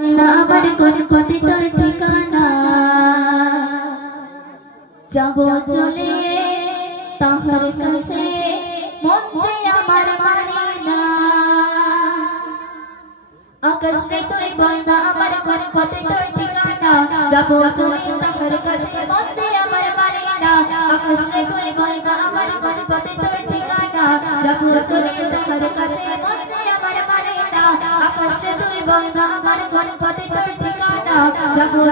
আমার কোন পথে তোর ঠিকানা। যাব চলে তাহার কাছে, মন যে আমার মানে না আকাশ রে তুই না আমার কোন পথে তোর ঠিকানা। যাব চলে তাহার কাছে, মন যে আমার মানে আকাশ রে তুই বল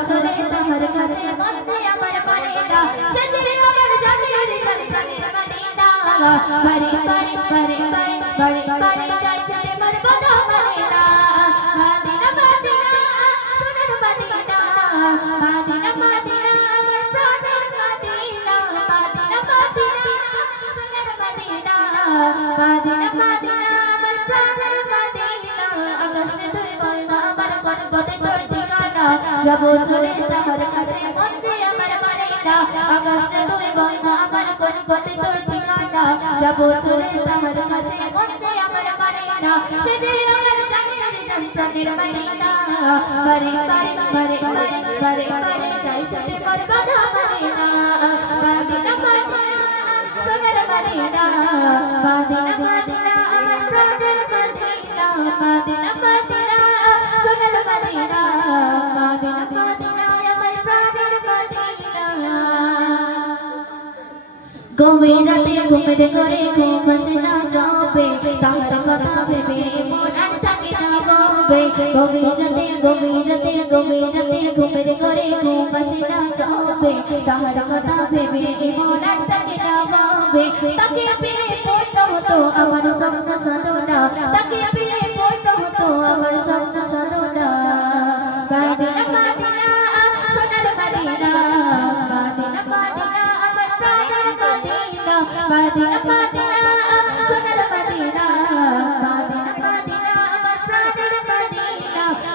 চলে তাহার কাছে মন যে আমার মানে না সে যে আমার জানি রে জানি জানি মানে না বারে বারে বারে বারে বারে যাব চলে তাহার কাছে দিয়ে আমার মারিনা আকাশে তুই বল আমার কোন পথে তোর ঠিকানা যাব চলে তাহার কাছে দিয়ে আমার মারিনা সে যে আমার জানের রে জানি জানির মারিনা বারে বারে বারে বারে বারে বারে যাই চলে মর বাধা মারিনা গভীর রাতে ঘুমের করে ঘুম আসে না যাবে, তাহার কথা ভেবে মন আর থাকে না ববে গভীর রাতে গভীর রাতে গভীর রাতে ঘুমের করে ঘুম আসে না যাবে, তাহার কথা ভেবে মন আর থাকে না ববে তাকে পেলে পূর্ণ হতো আমার স্বপ্ন সাধনা, তাকে পেলে পূর্ণ হতো আমার স্বপ্ন সাধনা।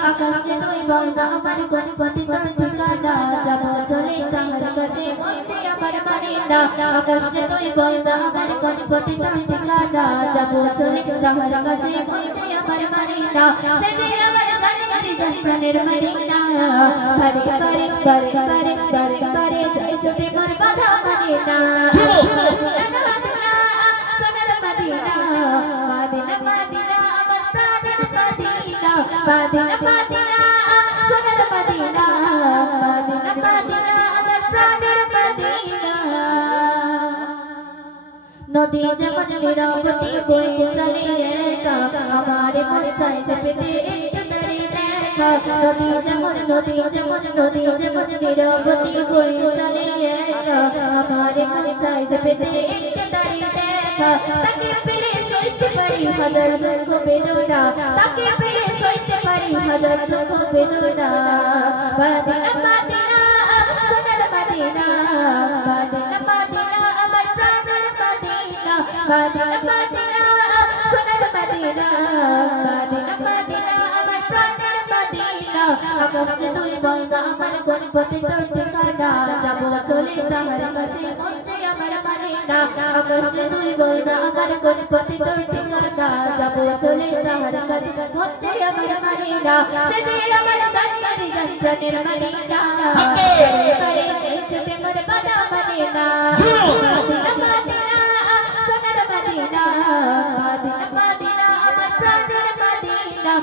আকাশে তুই বল আমার কোন পথে তোর ঠিকানা যাব চলে তাহার কাছে মধ্যে আমার মানিনা আকাশে তুই বল আমার কোন পথে তোর ঠিকানা যাব চলে তাহার কাছে মধ্যে আমার মানিনা সে যে আমার জানি জানি জানি প্রাণের মানিনা বারে বারে বারে বারে বারে মাদিনা মাদিনা সোনার মাদিনা মাদিনা মাদিনা আমার প্রাণের মাদিনা নদী যেমন নিরবতি বয়ে চলে একা, আমার মন চাই চেপেতে একটু দাঁড়িয়ে দেখা। নদী যেমন নদী যেমন নদী যেমন নিরবতি বয়ে চলে একা, আমার মন চাই চেপেতে একটু দাঁড়িয়ে দেখা। তাকে পেলে সইতে পারি হাজার দুঃখ বেদনা, তাকে হাজার দুঃখ বেদনা বাদিনা বাদিনা সোনার বাদিনা বাদিনা বাদিনা আমার প্রাণের বাদিনা বাদিনা বাদিনা সোনার বাদিনা বাদিনা বাদিনা আমার প্রাণের বাদিনা আকাশে তুই বল আমার পথে তোর ঠিকানা। যাব চলে তাহার কাছে মন না আকাশে তুই বল না আমার কোন পথে তোর ঠিকানা যাব চলে তাহার কাছে। যে আমার মানে না সে যে আমার জানি জানি জানি প্রাণের মানে না করে ছোটে মোর বাধা মানে না মাদিনা মাদিনা সোনার মাদিনা। মাদিনা মাদিনা আমার প্রাণের মাদিনা।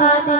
মাদিনা